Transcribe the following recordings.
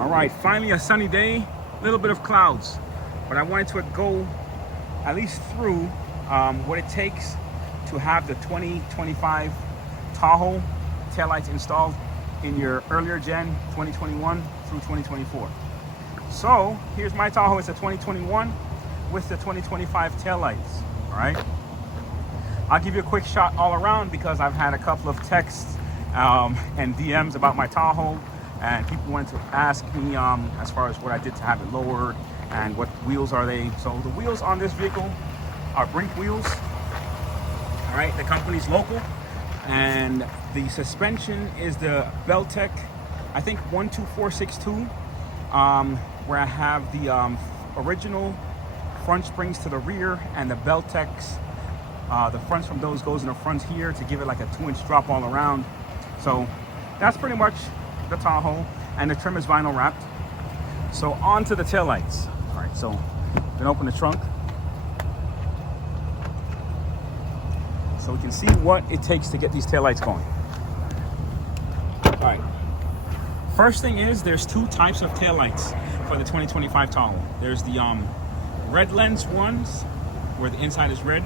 All right, finally a sunny day, a little bit of clouds, but I wanted to go at least through what it takes to have the 2025 Tahoe taillights installed in your earlier gen 2021 through 2024. So here's my Tahoe. It's a 2021 with the 2025 taillights. All right, I'll give you a quick shot all around because I've had a couple of texts and DMs about my Tahoe, and people wanted to ask me as far as what I did to have it lowered and what wheels are they. So the wheels on this vehicle are Brink wheels. All right, the company's local, and the suspension is the Beltec, I think 12462, where I have the original front springs to the rear, and the Beltecs, the fronts from those goes in the front here to give it like a 2-inch drop all around. So that's pretty much the Tahoe, and the trim is vinyl wrapped. So on to the taillights. All right, so gonna open the trunk so we can see what it takes to get these taillights going. All right, first thing is there's two types of taillights for the 2025 Tahoe. There's the red lens ones where the inside is red,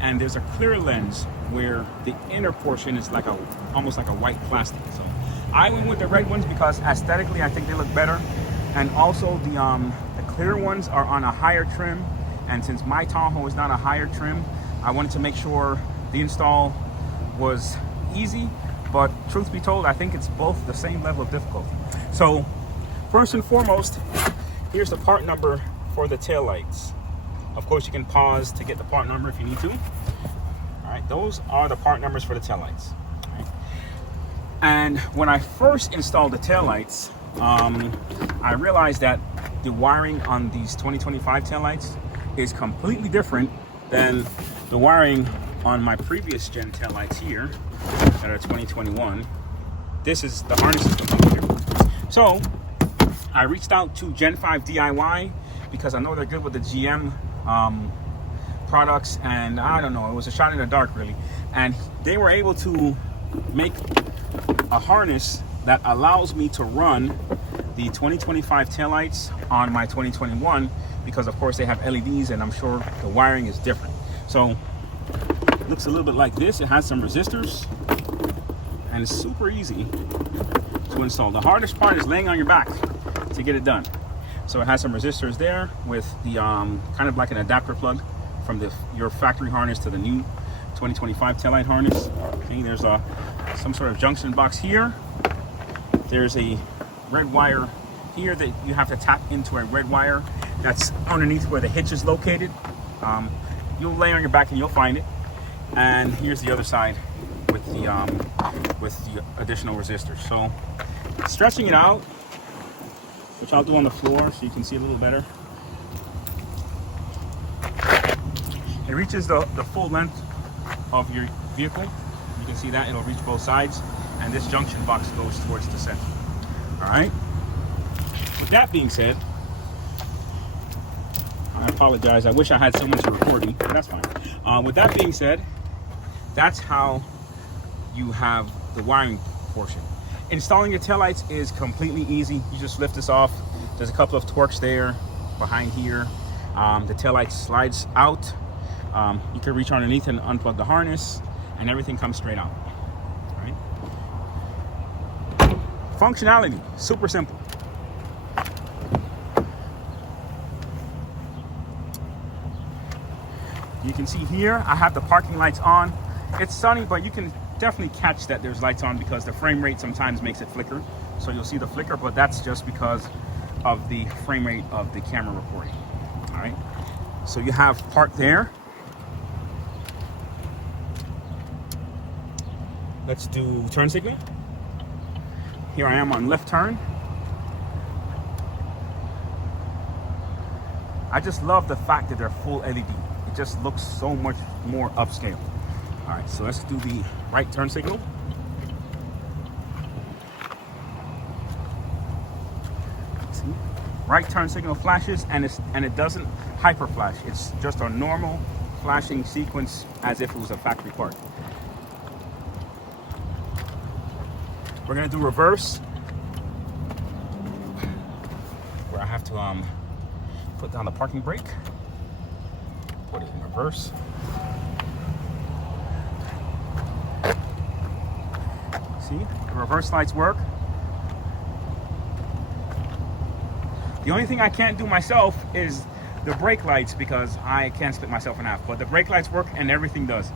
and there's a clear lens where the inner portion is like almost like a white plastic. So I went with the red ones because aesthetically I think they look better, and also the clear ones are on a higher trim, and since my Tahoe is not a higher trim, I wanted to make sure the install was easy. But truth be told, I think it's both the same level of difficulty. So first and foremost, here's the part number for the taillights. Of course, you can pause to get the part number if you need to. All right, those are the part numbers for the taillights. All right. And when I first installed the taillights, I realized that the wiring on these 2025 taillights is completely different than the wiring on my previous gen taillights here that are 2021. This is the harness is completely different. So I reached out to Gen 5 DIY because I know they're good with the GM products, and I don't know, it was a shot in the dark really, and they were able to make a harness that allows me to run the 2025 taillights on my 2021, because of course they have LEDs and I'm sure the wiring is different. So it looks a little bit like this. It has some resistors and it's super easy to install. The hardest part is laying on your back to get it done. So it has some resistors there with the kind of like an adapter plug from your factory harness to the new 2025 taillight harness. Okay, there's some sort of junction box here. There's a red wire here that you have to tap into a red wire that's underneath where the hitch is located. You'll lay on your back and you'll find it. And here's the other side with the additional resistors. So stretching it out, which I'll do on the floor so you can see a little better. It reaches the full length of your vehicle. You can see that it'll reach both sides, and this junction box goes towards the center. All right. With that being said, I apologize. I wish I had someone to record me, but that's fine. With that being said, that's how you have the wiring portion. Installing your taillights is completely easy. You just lift this off. There's a couple of torques there behind here. The taillight slides out. You can reach underneath and unplug the harness, and everything comes straight out. All right. Functionality, super simple. You can see here, I have the parking lights on. It's sunny, but you can definitely catch that there's lights on because the frame rate sometimes makes it flicker. So you'll see the flicker, but that's just because of the frame rate of the camera recording. All right. So you have park there. Let's do turn signal. Here I am on left turn. I just love the fact that they're full LED. It just looks so much more upscale. All right, so let's do the right turn signal. See? Right turn signal flashes, and it doesn't hyper flash. It's just a normal flashing sequence as if it was a factory part. We're gonna do reverse. have to put down the parking brake, put it in reverse. See, the reverse lights work. The only thing I can't do myself is the brake lights because I can't split myself in half. But the brake lights work and everything does.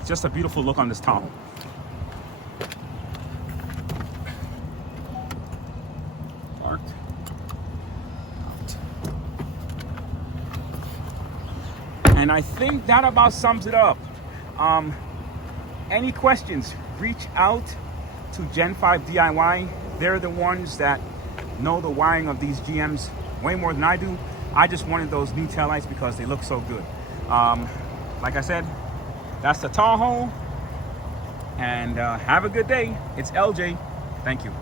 It's just a beautiful look on this Tahoe. Parked. And I think that about sums it up. Any questions, reach out to Gen 5 DIY. They're the ones that know the wiring of these GMs way more than I do. I just wanted those new taillights because they look so good. Like I said, that's the Tahoe. And have a good day. It's LJ. Thank you.